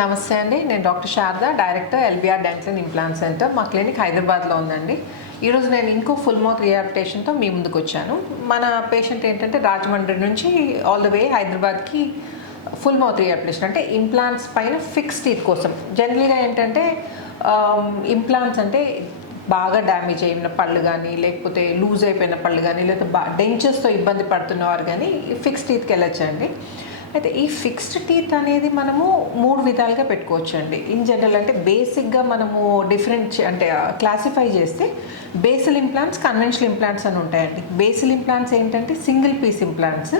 నమస్తే అండి, నేను doctor Sharada, director LBR dental and implant centre. మా క్లినిక్ హైదరాబాద్లో ఉందండి. ఈరోజు నేను ఇంకో ఫుల్ మౌత్ రిహాబిలిటేషన్తో మీ ముందుకు వచ్చాను. మన పేషెంట్ ఏంటంటే రాజమండ్రి నుంచి ఆల్ ద వే హైదరాబాద్కి ఫుల్ మౌత్ రిహాబిలిటేషన్, అంటే ఇంప్లాంట్స్ పైన ఫిక్స్ టీత్ కోసం. జనరల్గా ఏంటంటే ఇంప్లాంట్స్ అంటే బాగా డ్యామేజ్ అయిన పళ్ళు కానీ, లేకపోతే లూజ్ అయిపోయిన పళ్ళు కానీ, లేకపోతే డెంచర్స్తో ఇబ్బంది పడుతున్నవారు కానీ ఫిక్స్ టీత్కి వెళ్ళొచ్చండి. అయితే ఈ ఫిక్స్డ్ టీత్ అనేది మనము 3 విధాలుగా పెట్టుకోవచ్చండి. ఇన్ జనరల్ అంటే బేసిక్గా మనము డిఫరెంట్ అంటే క్లాసిఫై చేస్తే బేసిల్ ఇంప్లాంట్స్, కన్వెన్షనల్ ఇంప్లాంట్స్ అని ఉంటాయండి. బేసిల్ ఇంప్లాంట్స్ ఏంటంటే సింగిల్ పీస్ ఇంప్లాంట్స్,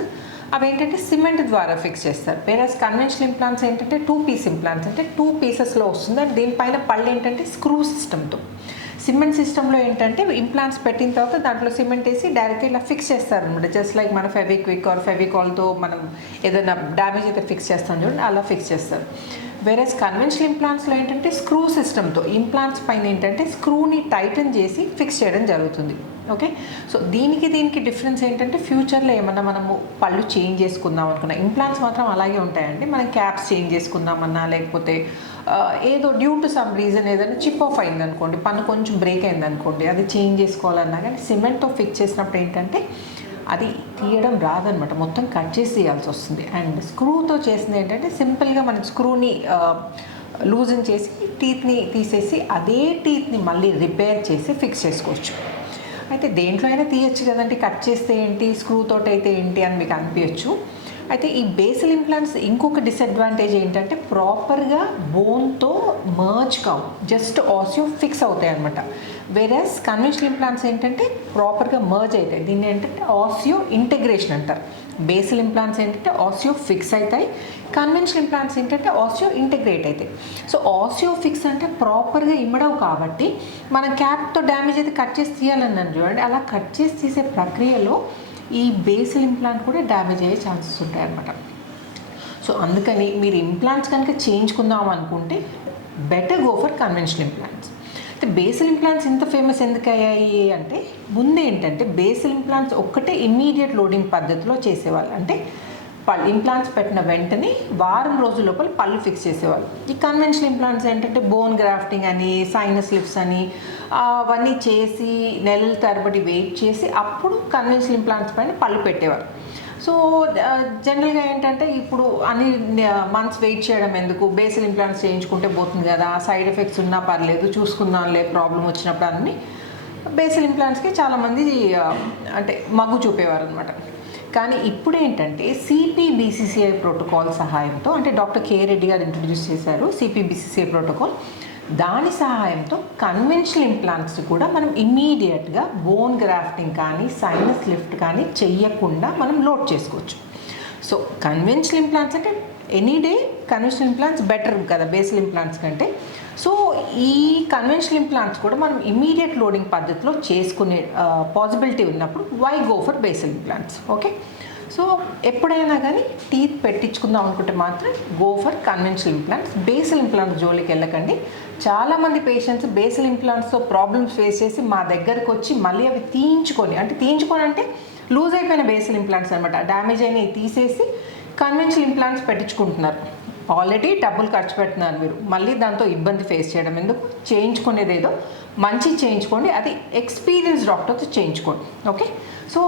అవి ఏంటంటే సిమెంట్ ద్వారా ఫిక్స్ చేస్తారు. వేరేస్ కన్వెన్షనల్ ఇంప్లాంట్స్ ఏంటంటే 2 పీస్ ఇంప్లాంట్స్, అంటే 2 పీసెస్లో వస్తుంది. అండ్ దీనిపైన పళ్ళు ఏంటంటే స్క్రూ సిస్టమ్తో. సిమెంట్ సిస్టంలో ఏంటంటే ఇంప్లాంట్స్ పెట్టిన తర్వాత దాంట్లో సిమెంట్ వేసి డైరెక్ట్గా ఇలా ఫిక్స్ చేస్తారనమాట. జస్ట్ లైక్ మన ఫెవిక్విక్ ఆర్ ఫెవికాల్తో మనం ఏదైనా డ్యామేజ్ అయితే ఫిక్స్ చేస్తాం చూడండి, అలా ఫిక్స్ చేస్తారు. వేరేస్ కన్వెన్షనల్ ఇంప్లాంట్స్లో ఏంటంటే స్క్రూ సిస్టమ్తో ఇంప్లాంట్స్ పైన ఏంటంటే స్క్రూని టైటన్ చేసి ఫిక్స్ చేయడం జరుగుతుంది. ఓకే, సో దీనికి డిఫరెన్స్ ఏంటంటే ఫ్యూచర్లో ఏమన్నా మనము పళ్ళు చేంజ్ చేసుకుందాం అనుకున్నా, ఇంప్లాంట్స్ మాత్రం అలాగే ఉంటాయండి. మనం క్యాప్స్ చేంజ్ చేసుకుందామన్నా, లేకపోతే ఏదో డ్యూ టు సమ్ రీజన్ ఏదైనా చిప్ ఆఫ్ అయిందనుకోండి, పన్ను కొంచెం బ్రేక్ అయిందనుకోండి, అది చేంజ్ చేసుకోవాలన్నా కానీ సిమెంట్తో ఫిక్స్ చేసినప్పుడు ఏంటంటే అది తీయడం రాదనమాట, మొత్తం కట్ చేసి తీయాల్సి వస్తుంది. అండ్ స్క్రూతో చేసింది ఏంటంటే సింపుల్గా మనం స్క్రూని లూజన్ చేసి టీత్ని తీసేసి అదే టీత్ని మళ్ళీ రిపేర్ చేసి ఫిక్స్ చేసుకోవచ్చు. అయితే దేంట్లో అయినా తీయచ్చు కదండి, కట్ చేస్తే ఏంటి, స్క్రూతో అయితే ఏంటి అని మీకు అనిపించచ్చు. అయితే ఈ బేసిల్ ఇంప్లాంట్స్ ఇంకొక డిసడ్వాంటేజ్ ఏంటంటే ప్రాపర్గా బోన్తో మర్జ్ కావు, జస్ట్ ఆసియో ఫిక్స్ అవుతాయి అనమాట. వేరేస్ కన్వెన్షనల్ ఇంప్లాంట్స్ ఏంటంటే ప్రాపర్గా మర్జ్ అవుతాయి. దీన్ని ఏంటంటే ఆసియో ఇంటగ్రేషన్ అంటారు. బేసిల్ ఇంప్లాంట్స్ ఏంటంటే ఆసియో ఫిక్స్ అవుతాయి, కన్వెన్షనల్ ఇంప్లాంట్స్ ఏంటంటే ఆసియో ఇంటగ్రేట్ అవుతాయి. సో ఆసియో ఫిక్స్ అంటే ప్రాపర్గా ఇమ్మడవు కాబట్టి మనం క్యాప్తో డ్యామేజ్ అయితే కట్ చేసి తీయాలన్నాను చూడండి, అలా కట్ చేసి తీసే ప్రక్రియలో ఈ బేసిల్ ఇంప్లాంట్ కూడా డ్యామేజ్ అయ్యే ఛాన్సెస్ ఉంటాయి అన్నమాట. సో అందుకని మీరు ఇంప్లాంట్స్ కనుక చేయించుకుందాం అనుకుంటే better go for conventional implants. అయితే బేసిల్ ఇంప్లాంట్స్ ఇంత ఫేమస్ ఎందుకు అయ్యాయి అంటే ముందు ఏంటంటే బేసిల్ ఇంప్లాంట్స్ ఒక్కటే ఇమ్మీడియట్ లోడింగ్ పద్ధతిలో చేసేవాళ్ళు. అంటే ఇంప్లాంట్స్ పెట్టిన వెంటనే వారం రోజుల లోపల పళ్ళు ఫిక్స్ చేసేవాళ్ళు. ఈ కన్వెన్షనల్ ఇంప్లాంట్స్ ఏంటంటే బోన్ గ్రాఫ్టింగ్ అని, సైనస్ లిఫ్ట్స్ అని అవన్నీ చేసి నెలల తరబడి వెయిట్ చేసి అప్పుడు కన్వెన్షనల్ ఇంప్లాంట్స్ పైన పళ్ళు పెట్టేవారు. సో జనరల్గా ఏంటంటే ఇప్పుడు అన్ని మంత్స్ వెయిట్ చేయడం ఎందుకు, బేసిల్ ఇంప్లాంట్స్ చేయించుకుంటే పోతుంది కదా, సైడ్ ఎఫెక్ట్స్ ఉన్నా పర్లేదు చూసుకుందాంలే ప్రాబ్లం వచ్చినప్పుడు అన్ని బేసిల్ ఇంప్లాంట్స్కి చాలామంది అంటే మగ్గు చూపేవారు అనమాట. కానీ ఇప్పుడు ఏంటంటే సిపిబిసిసిఐ ప్రోటోకాల్ సహాయంతో, అంటే డాక్టర్ కే రెడ్డి గారు ఇంట్రడ్యూస్ చేశారు సిపిబిసిసిఐ ప్రోటోకాల్, దాని సహాయంతో కన్వెన్షనల్ ఇంప్లాంట్స్ కూడా మనం ఇమ్మీడియట్గా బోన్ గ్రాఫ్టింగ్ కానీ సైనస్ లిఫ్ట్ కానీ చెయ్యకుండా మనం లోడ్ చేసుకోవచ్చు. సో కన్వెన్షనల్ ఇంప్లాంట్స్ అంటే any day conventional implants better కదా బేసిల్ ఇంప్లాంట్స్ కంటే. సో ఈ కన్వెన్షనల్ ఇంప్లాంట్స్ కూడా మనం ఇమ్మీడియట్ లోడింగ్ పద్ధతిలో చేసుకునే పాసిబిలిటీ ఉన్నప్పుడు why go for basal implants. Okay, so ఎప్పుడైనా కానీ టీత్ పెట్టించుకుందాం అనుకుంటే మాత్రం go for conventional implants. Basal implants జోలికి వెళ్ళకండి. చాలామంది పేషెంట్స్ బేసిల్ ఇంప్లాంట్స్తో ప్రాబ్లమ్స్ ఫేస్ చేసి మా దగ్గరకు వచ్చి మళ్ళీ అవి తీయించుకొని అంటే లూజ్ అయిపోయిన బేసిల్ ఇంప్లాంట్స్ అనమాట, డ్యామేజ్ అయినవి తీసేసి కన్వెన్షనల్ ఇంప్లాంట్స్ పెట్టించుకుంటున్నారు. ఆల్రెడీ డబ్బులు ఖర్చు పెడుతున్నారు మీరు, మళ్ళీ దాంతో ఇబ్బంది ఫేస్ చేయడం ఎందుకు, చేయించుకునేది ఏదో మంచి చేయించుకోండి, అది ఎక్స్పీరియన్స్ డాక్టర్తో చేయించుకోండి. ఓకే, సో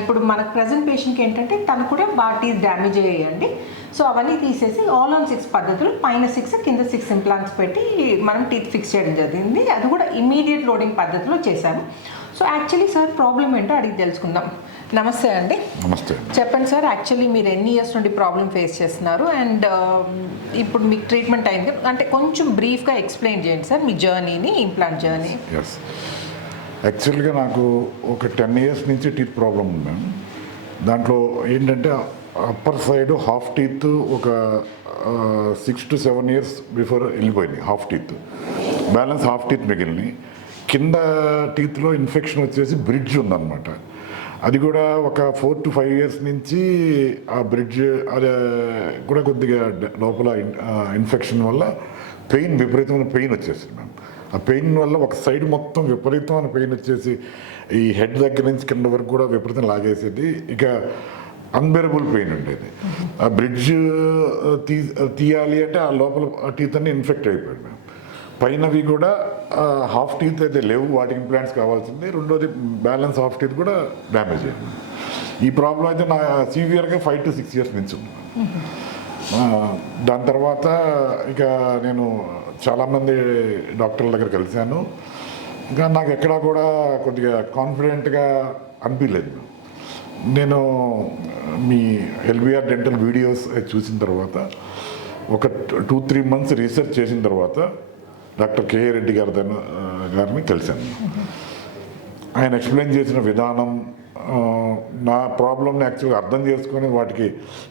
ఇప్పుడు మన ప్రజెంట్ పేషెంట్కి ఏంటంటే తను కూడా బాగా డ్యామేజ్ అయ్యాయండి. సో అవన్నీ తీసేసి ఆల్ ఆన్ 6 పద్ధతులు, పైన 6 కింద 6 ఇంప్లాంట్స్ పెట్టి మనం టీత్ ఫిక్స్ చేయడం జరిగింది. అది కూడా ఇమ్మీడియట్ లోడింగ్ పద్ధతిలో చేశాను. సో యాక్చువల్లీ సార్ ప్రాబ్లం ఏంటో అడిగి తెలుసుకుందాం. నమస్తే అండి. నమస్తే. చెప్పండి సార్, యాక్చువల్లీ మీరు ఎన్ని ఇయర్స్ నుండి ప్రాబ్లం ఫేస్ చేస్తున్నారు అండ్ ఇప్పుడు మీకు ట్రీట్మెంట్ అయింది అంటే కొంచెం బ్రీఫ్గా ఎక్స్ప్లెయిన్ చేయండి సార్ మీ జర్నీని, ఇంప్లాంట్ జర్నీ. ఎస్, యాక్చువల్గా నాకు ఒక 10 ఇయర్స్ నుంచి టీత్ ప్రాబ్లం ఉన్నాను. దాంట్లో ఏంటంటే అప్పర్ సైడ్ హాఫ్ టీత్ ఒక 6 to 7 ఇయర్స్ బిఫోర్ వెళ్ళిపోయింది half teeth, balance half teeth మిగిలినాయి. కింద టీత్లో ఇన్ఫెక్షన్ వచ్చేసి బ్రిడ్జ్ ఉందన్నమాట. అది కూడా ఒక 4 to 5 ఇయర్స్ నుంచి ఆ బ్రిడ్జ్ అది కూడా కొద్దిగా లోపల ఇన్ఫెక్షన్ వల్ల విపరీతమైన పెయిన్ వచ్చేసింది మ్యామ్. ఆ పెయిన్ వల్ల ఒక సైడ్ మొత్తం విపరీతమైన పెయిన్ వచ్చేసి ఈ హెడ్ దగ్గర నుంచి కింద వరకు కూడా విపరీతం లాగేసేది. ఇక అన్బేరబుల్ పెయిన్ ఉండేది. ఆ బ్రిడ్జ్ తీయాలి అంటే ఆ లోపల టీత్ అన్ని ఇన్ఫెక్ట్ అయిపోయాడు మేము. పైనవి కూడా హాఫ్ టీత్ అయితే లేవు, వాటికి ఇంప్లాంట్స్ కావాల్సింది. రెండోది బ్యాలెన్స్ హాఫ్ టీత్ కూడా డ్యామేజ్ అయింది. ఈ ప్రాబ్లం అయితే నా సివియర్గా 5 to 6 years నుంచి ఉంది. దాని తర్వాత ఇక నేను చాలామంది డాక్టర్ల దగ్గర కలిశాను. ఇంకా నాకు ఎక్కడా కూడా కొద్దిగా కాన్ఫిడెంట్గా అనిపించలేదు. నేను మీ ఎల్బిఆర్ డెంటల్ వీడియోస్ చూసిన తర్వాత ఒక 2-3 months రీసెర్చ్ చేసిన తర్వాత డాక్టర్ కేఏ రెడ్డి గారిని కలిశాను. ఆయన ఎక్స్ప్లెయిన్ చేసిన విధానం, నా ప్రాబ్లమ్ని యాక్చువల్గా అర్థం చేసుకొని వాటికి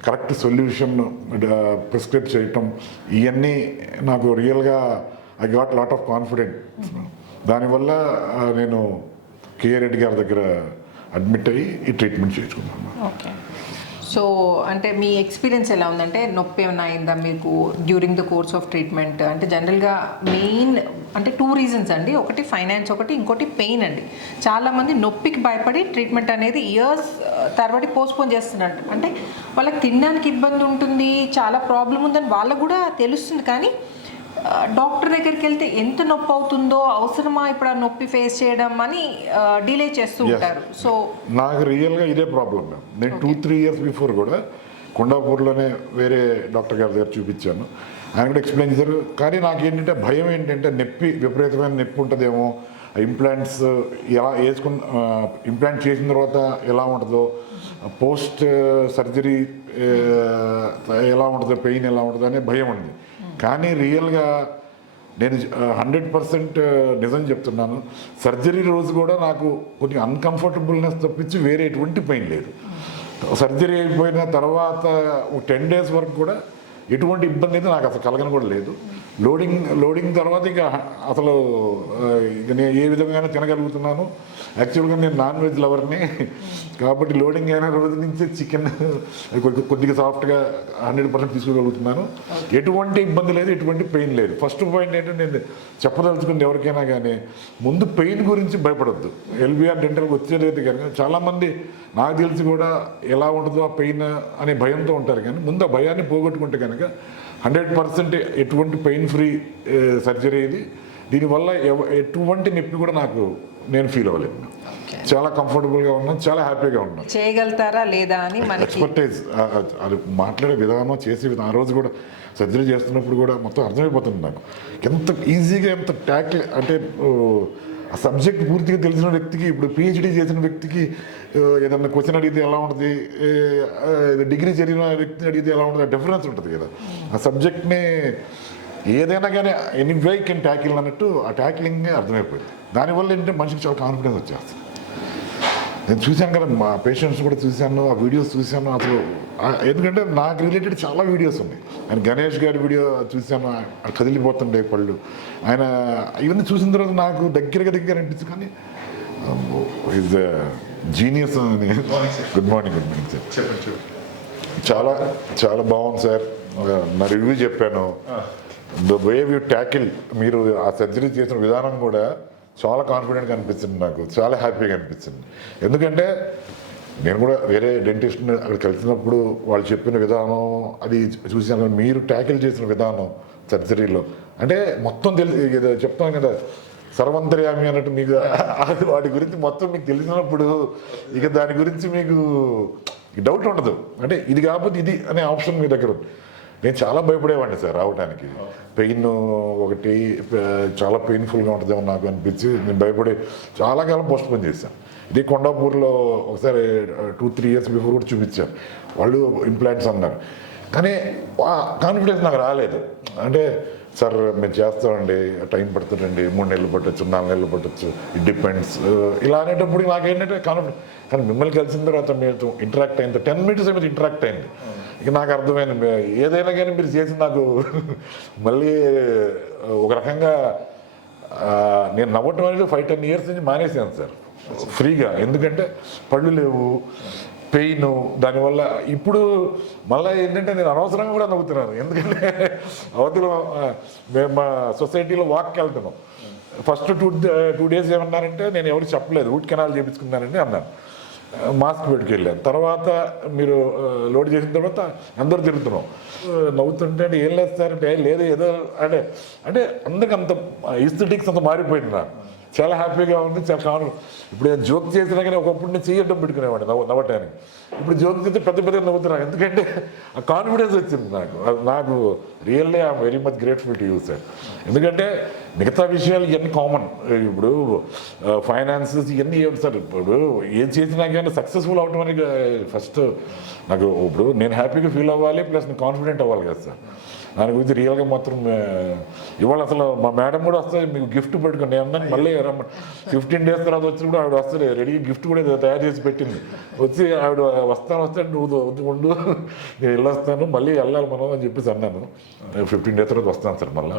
కరెక్ట్ సొల్యూషన్ ప్రిస్క్రైబ్ చేయటం, ఇవన్నీ నాకు రియల్గా I got lot of confident. దానివల్ల నేను కేఏ రెడ్డి గారి దగ్గర అడ్మిట్ అయ్యి ఈ ట్రీట్మెంట్ చేసుకున్నాను. ఓకే. సో అంటే మీ ఎక్స్పీరియన్స్ ఎలా ఉందంటే నొప్పి ఏమైనా అయిందా మీకు during the course of treatment? అంటే జనరల్గా మెయిన్ అంటే 2 reasons అండి. ఒకటి ఫైనాన్స్, ఇంకోటి పెయిన్ అండి. చాలామంది నొప్పికి భయపడి ట్రీట్మెంట్ అనేది ఇయర్స్ తరబడి పోస్ట్పోన్ చేస్తున్నారు. అంటే వాళ్ళకి తినడానికి ఇబ్బంది ఉంటుంది, చాలా ప్రాబ్లం ఉందని వాళ్ళకు కూడా తెలుస్తుంది. కానీ డాక్టర్ దగ్గరికి వెళ్తే ఎంత నొప్పి అవుతుందో, అవసరమా ఇప్పుడు ఆ నొప్పి ఫేస్ చేయడం అని డిలే చేస్తూ ఉంటారు. సో నాకు రియల్గా ఇదే ప్రాబ్లం. నేను 2-3 years బిఫోర్ కూడా కొండాపూర్లోనే వేరే డాక్టర్ గారి దగ్గర చూపించాను. ఆయన కూడా ఎక్స్ప్లెయిన్ చేశారు. కానీ నాకు ఏంటంటే భయం ఏంటంటే విపరీతమైన నొప్పి ఉంటుందేమో, ఇంప్లాంట్స్ ఎలా ఇంప్లాంట్ చేసిన తర్వాత ఎలా ఉంటుందో, పోస్ట్ సర్జరీ ఎలా ఉంటుందో, పెయిన్ ఎలా ఉంటుందో అనే భయం ఉంది. కానీ రియల్గా నేను 100% నిజం చెప్తున్నాను. సర్జరీ రోజు కూడా నాకు కొంచెం అన్కంఫర్టబుల్నెస్ తప్పించి వేరే ఎటువంటి పెయిన్ లేదు. సర్జరీ అయిపోయిన తర్వాత 10 days వరకు కూడా ఎటువంటి ఇబ్బంది అయితే నాకు అసలు కలగని కూడా లేదు. లోడింగ్ తర్వాత ఇక అసలు ఇక నేను ఏ విధంగానే తినగలుగుతున్నాను. యాక్చువల్గా నేను నాన్ వెజ్ లవర్ని కాబట్టి లోడింగ్ అయిన రోజు నుంచి చికెన్ కొద్దిగా సాఫ్ట్గా 100% తీసుకోగలుగుతున్నాను. ఎటువంటి ఇబ్బంది లేదు, ఎటువంటి పెయిన్ లేదు. ఫస్ట్ పాయింట్ ఏంటంటే నేను చెప్పదలుచుకుంది ఎవరికైనా కానీ ముందు పెయిన్ గురించి భయపడద్దు. ఎల్బిఆర్ డెంటల్కి వచ్చేది కనుక చాలామంది నాకు తెలిసి కూడా ఎలా ఉంటుందో ఆ పెయిన్ అనే భయంతో ఉంటారు. కానీ ముందు ఆ భయాన్ని పోగొట్టుకుంటే కనుక 100% ఎటువంటి పెయిన్ ఫ్రీ సర్జరీ ఇది. దీనివల్ల ఎటువంటి నొప్పి కూడా నేను ఫీల్ అవ్వలేదు. చాలా కంఫర్టబుల్గా ఉన్నాను, చాలా హ్యాపీగా ఉన్నాను. చేయగలుగుతారా లేదా అని ఎక్స్పర్టైజ్, అది మాట్లాడే విధానం, చేసే విధానం. ఆ రోజు కూడా సర్జరీ చేస్తున్నప్పుడు కూడా మొత్తం అర్థమైపోతుంది నాకు ఎంత ఈజీగా, ఎంత ట్యాక్ల్ అంటే ఆ సబ్జెక్ట్ పూర్తిగా తెలిసిన వ్యక్తికి, ఇప్పుడు పిహెచ్డీ చేసిన వ్యక్తికి ఏదన్నా క్వశ్చన్ అడిగితే ఎలా ఉంటుంది, డిగ్రీ చదివిన వ్యక్తిని అడిగితే ఎలా ఉంటుంది, డిఫరెన్స్ ఉంటుంది కదా. ఆ సబ్జెక్ట్ని ఏదైనా కానీ ఎనీవే కెన్ ట్యాకిల్ అన్నట్టు ఆ ట్యాకిలింగే అర్థమైపోయింది. దానివల్ల ఏంటంటే మనిషికి చాలా కాన్ఫిడెన్స్ వచ్చేస్తుంది. నేను చూశాను కదా, మా పేషెంట్స్ కూడా చూశాను, ఆ వీడియోస్ చూశాను. అసలు ఎందుకంటే నాకు రిలేటెడ్ చాలా వీడియోస్ ఉన్నాయి. ఆయన గణేష్ గారి వీడియో చూశాను, కదిలిపోతుండే పళ్ళు. ఆయన ఇవన్నీ చూసిన తర్వాత నాకు దగ్గర అనిపించింది. కానీ ఈజ్ జీనియస్ అని. Good morning sir. చాలా చాలా బాగుంది సార్. నా రివ్యూ చెప్పాను. ద వే యూ ట్యాకిల్, మీరు ఆ సర్జరీ చేసిన విధానం కూడా చాలా కాన్ఫిడెంట్గా అనిపించింది. నాకు చాలా హ్యాపీగా అనిపించింది. ఎందుకంటే నేను కూడా వేరే డెంటిస్ట్ని అక్కడ కలిసినప్పుడు వాళ్ళు చెప్పిన విధానం అది చూసాను. మీరు ట్యాకిల్ చేసిన విధానం సర్జరీలో అంటే మొత్తం చెప్తాను కదా, సర్వంతర్యామి అన్నట్టు మీకు వాటి గురించి మొత్తం మీకు తెలిసినప్పుడు ఇక దాని గురించి మీకు డౌట్ ఉండదు. అంటే ఇది కాకపోతే ఇది అనే ఆప్షన్ మీ దగ్గర ఉంది. నేను చాలా భయపడేవాడిని సార్ రావడానికి. పెయిన్ ఒకటి చాలా పెయిన్ఫుల్గా ఉంటుందేమో నాకు అనిపించి నేను భయపడి చాలా కాలం పోస్ట్పోన్ చేశాను. ఇది కొండాపూర్లో ఒకసారి 2-3 years బిఫోర్ కూడా చూపించాను. వాళ్ళు ఇంప్లాంట్స్ అన్నారు. కానీ కాన్ఫిడెన్స్ నాకు రాలేదు. అంటే సార్ మేము చేస్తామండి, టైం పడుతుందండి, 3 నెలలు పట్టచ్చు, 4 నెలలు పట్టచ్చు, ఇట్ డిపెండ్స్ ఇలా అనేటప్పుడు నాకేంటంటే కాన్ఫిడెన్స్. కానీ మిమ్మల్ని కలిసిన తర్వాత మీరు ఇంటరాక్ట్ అయింది 10 minutes మీరు ఇంటరాక్ట్ అయింది. ఇక నాకు అర్థమైంది ఏదైనా కానీ మీరు చేసి నాకు మళ్ళీ ఒక రకంగా నేను నవ్వటం అనేది 5-10 years నుంచి మానేసాను సార్ ఫ్రీగా. ఎందుకంటే పళ్ళు లేవు, పెయిన్, దానివల్ల ఇప్పుడు మళ్ళీ ఏంటంటే నేను అనవసరంగా కూడా నవ్వుతున్నాను. ఎందుకంటే అవతల మేము మా సొసైటీలో వాక్కి వెళ్తున్నాం. ఫస్ట్ 2 days ఏమన్నారంటే నేను ఎవరికి చెప్పలేదు, రూట్ కెనాల్ చేయించుకున్నానండి అన్నాను. మాస్క్ పెట్టుకెళ్ళాను. తర్వాత మీరు లోడ్ చేసిన తర్వాత అందరూ తిరుగుతున్నాం. నవ్వుతుంటే అంటే ఏం లేదు సార్ అంటే లేదు ఏదో అంటే అంటే అందరికి అంత ఇస్థెటిక్స్ అంత మారిపోయింది నాకు. చాలా హ్యాపీగా ఉంది, చాలా కాన్ఫిడెంట్. ఇప్పుడు నేను జోక్ చేసినా కానీ ఒకప్పుడు నేను చేయడం పెట్టుకునేవాడిని నవ్వటానికి. ఇప్పుడు జోక్ చేస్తే పెద్ద పెద్ద నవ్వుతున్నాను, ఎందుకంటే ఆ కాన్ఫిడెన్స్ వచ్చింది నాకు. నాకు really I'm very much grateful to you sir. ఎందుకంటే మిగతా విషయాలు ఇవన్నీ కామన్. ఇప్పుడు ఫైనాన్సెస్ ఇవన్నీ ఏమి సార్, ఇప్పుడు ఏం చేసినా కానీ సక్సెస్ఫుల్ అవటం అనేది ఫస్ట్ నాకు. ఇప్పుడు నేను హ్యాపీగా ఫీల్ అవ్వాలి, ప్లస్ నేను కాన్ఫిడెంట్ అవ్వాలి కదా సార్. దాని గురించి రియల్గా మాత్రం ఇవాళ అసలు మా మేడం కూడా వస్తుంది, మీకు గిఫ్ట్ పెట్టుకుని నేను అన్నాను మళ్ళీ 15 days తర్వాత వచ్చినప్పుడు ఆవిడ వస్తుంది రెడీ, గిఫ్ట్ కూడా తయారు చేసి పెట్టింది. వచ్చి ఆవిడ వస్తే నువ్వు ఉండు నేను వెళ్ళొస్తాను మళ్ళీ వెళ్ళాలి మనం అని చెప్పేసి అన్నాను. 15 days తర్వాత వస్తాను సార్ మళ్ళీ.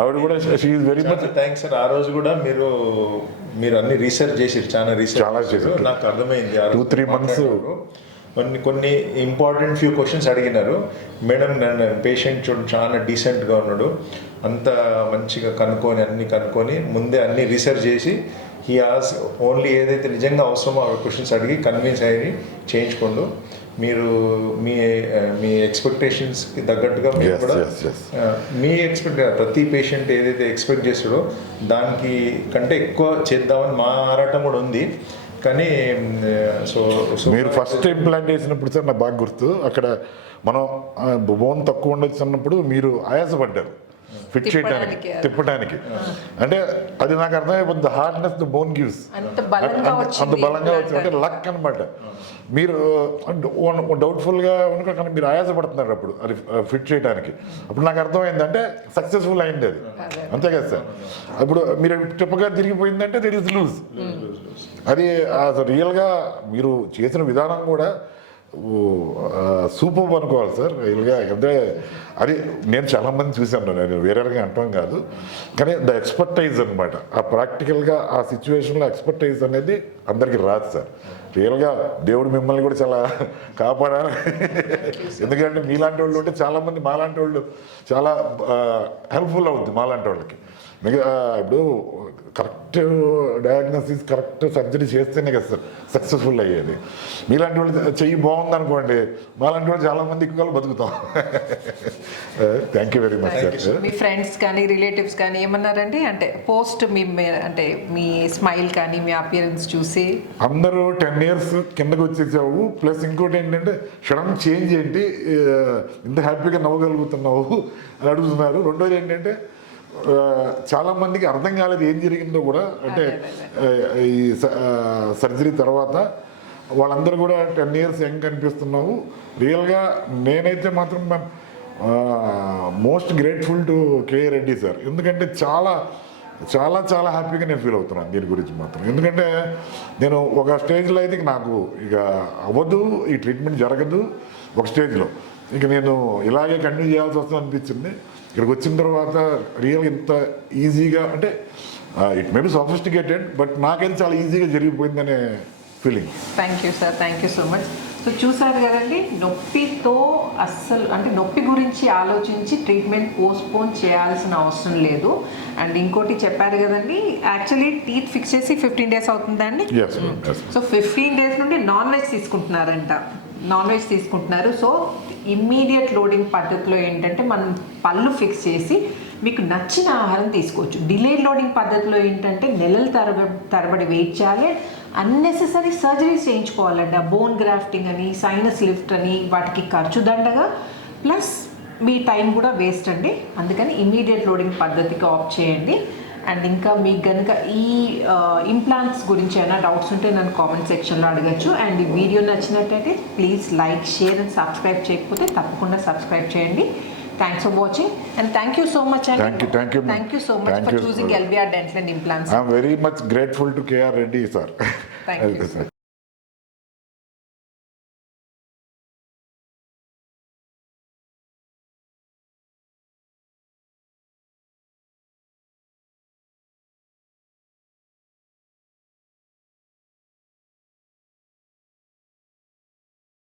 ఆవిడ కూడా she is very much thanks sir. ఆ రోజు కూడా మీరు అన్ని రీసెర్చ్ చేసి చాలా చేశారు. నాకు అర్థమైంది 2-3 months కొన్ని ఇంపార్టెంట్ ఫ్యూ క్వశ్చన్స్ అడిగినారు. మేడం నన్ను పేషెంట్ చూడండి చాలా డీసెంట్గా ఉన్నాడు, అంత మంచిగా కనుక్కొని ముందే అన్ని రీసెర్చ్ చేసి హీ ఆస్ ఓన్లీ ఏదైతే నిజంగా అవసరమో ఆ క్వశ్చన్స్ అడిగి కన్విన్స్ అయ్యి చేయించుకోండు. మీరు మీ ఎక్స్పెక్టేషన్స్కి తగ్గట్టుగా మీరు కూడా మీ ప్రతి పేషెంట్ ఏదైతే ఎక్స్పెక్ట్ చేస్తాడో దానికి కంటే ఎక్కువ చేద్దామని మా ఆరాటం కూడా ఉంది. కానీ మీరు ఫస్ట్ ఇంప్లాంట్ చేసినప్పుడు సార్ నాకు బాగా గుర్తు, అక్కడ మనం బోన్ తక్కువ ఉండొచ్చు అన్నప్పుడు మీరు ఆయాసపడ్డారు ఫిట్ చేయడానికి, తిప్పడానికి. అంటే అది నాకు అర్థమైపోతుంది, the hardness the bone gives అంత బలంగా వచ్చింది, అంటే లక్ అనమాట. మీరు డౌట్ఫుల్గా ఉండకుండా మీరు ఆయాసపడుతున్నారు అప్పుడు అది ఫిట్ చేయడానికి. అప్పుడు నాకు అర్థమైంది అంటే సక్సెస్ఫుల్ అయింది అది, అంతే కదా సార్. అప్పుడు మీరు టిప్పగా తిరిగిపోయిందంటే దెర్ ఇస్ లూజ్. అది రియల్గా మీరు చేసిన విధానం కూడా సూపర్ అనుకోవాలి సార్ రియల్గా. అంటే అది నేను చాలామంది చూశాను, నేను వేరేగా అంటాం కాదు, కానీ ద ఎక్స్పర్టైజ్ అనమాట. ఆ ప్రాక్టికల్గా ఆ సిచ్యువేషన్లో ఎక్స్పర్టైజ్ అనేది అందరికీ రాదు సార్. రియల్గా దేవుడు మిమ్మల్ని కూడా చాలా కాపాడాలి. ఎందుకంటే మీలాంటి వాళ్ళు ఉంటే చాలామంది మాలాంటి వాళ్ళు చాలా హెల్ప్ఫుల్ అవుతుంది మాలాంటి వాళ్ళకి. ఇప్పుడు కరెక్ట్ డయాగ్నోసిస్ కరెక్ట్ సర్జరీ చేస్తేనే కదా సార్ సక్సెస్ఫుల్ అయ్యేది. మీలాంటి వాళ్ళు చెయ్యి బాగుంది అనుకోండి, మాలాంటి వాళ్ళు చాలామంది ఎక్కువ బతుకుతాం. Thank you very much sir. Me friends కానీ రిలేటివ్స్ కానీ ఏమన్నారండి, అంటే పోస్ట్ అంటే మీ స్మైల్ కానీ మీ అపియరెన్స్ చూసి? అందరూ 10 years కిందకు వచ్చేసావు, ప్లస్ ఇంకోటి ఏంటంటే సడన్ చేంజ్ ఏంటి ఇంత హ్యాపీగా నవ్వగలుగుతున్నావు అని అడుగుతున్నారు. రెండోది ఏంటంటే చాలామందికి అర్థం కాలేదు ఏం జరిగిందో కూడా, అంటే ఈ సర్జరీ తర్వాత వాళ్ళందరూ కూడా 10 years యంగ్ కనిపిస్తున్నావు. రియల్గా నేనైతే మాత్రం most grateful to K Reddy sir. ఎందుకంటే చాలా చాలా చాలా హ్యాపీగా నేను ఫీల్ అవుతున్నాను దీని గురించి మాత్రం. ఎందుకంటే నేను ఒక స్టేజ్లో అయితే నాకు ఇక అవ్వదు, ఈ ట్రీట్మెంట్ జరగదు ఒక స్టేజ్లో, ఇక నేను ఇలాగే కంటిన్యూ చేయాల్సి వస్తుంది అనిపించింది. ఇక్కడికి వచ్చిన తర్వాత రియల్గా ఇంత ఈజీగా, అంటే it may be sophisticated, but నాకైతే చాలా ఈజీగా జరిగిపోయిందనే ఫీలింగ్. Thank you sir, thank you so much. So చూసారు కదండి, నొప్పితో అస్సలు అంటే నొప్పి గురించి ఆలోచించి ట్రీట్మెంట్ పోస్ట్పోన్ చేయాల్సిన అవసరం లేదు. అండ్ ఇంకోటి చెప్పారు కదండి, యాక్చువల్లీ టీత్ ఫిక్స్ చేసి 15 days అవుతుందండి. సో 15 days నుండి నాన్ వెజ్ తీసుకుంటున్నారు. సో ఇమ్మీడియట్ లోడింగ్ పద్ధతిలో ఏంటంటే మనం పళ్ళు ఫిక్స్ చేసి మీకు నచ్చిన ఆహారం తీసుకోవచ్చు. డిలేడ్ లోడింగ్ పద్ధతిలో ఏంటంటే నెలల తరబడి వెయిట్ చేయాలి, అన్నెసెసరీ సర్జరీస్ చేయించుకోవాలండి. ఆ బోన్ గ్రాఫ్టింగ్ అని, సైనస్ లిఫ్ట్ అని, వాటికి ఖర్చు దండగా, ప్లస్ మీ టైం కూడా వేస్ట్ అండి. అందుకని ఇమ్మీడియట్ లోడింగ్ పద్ధతికి ఆప్ట్ చేయండి. అండ్ ఇంకా మీకు కనుక ఈ ఇంప్లాంట్స్ గురించి ఏమైనా డౌట్స్ ఉంటే నన్ను కామెంట్ సెక్షన్లో అడగచ్చు. అండ్ ఈ వీడియో నచ్చినట్టయితే please like, share and subscribe చేయకపోతే తప్పకుండా సబ్స్క్రైబ్ చేయండి. Thanks for watching and thank you so much. Thank you so much for choosing LBR Dental and Implants. I am very much grateful to KR Reddy sir. Thank you.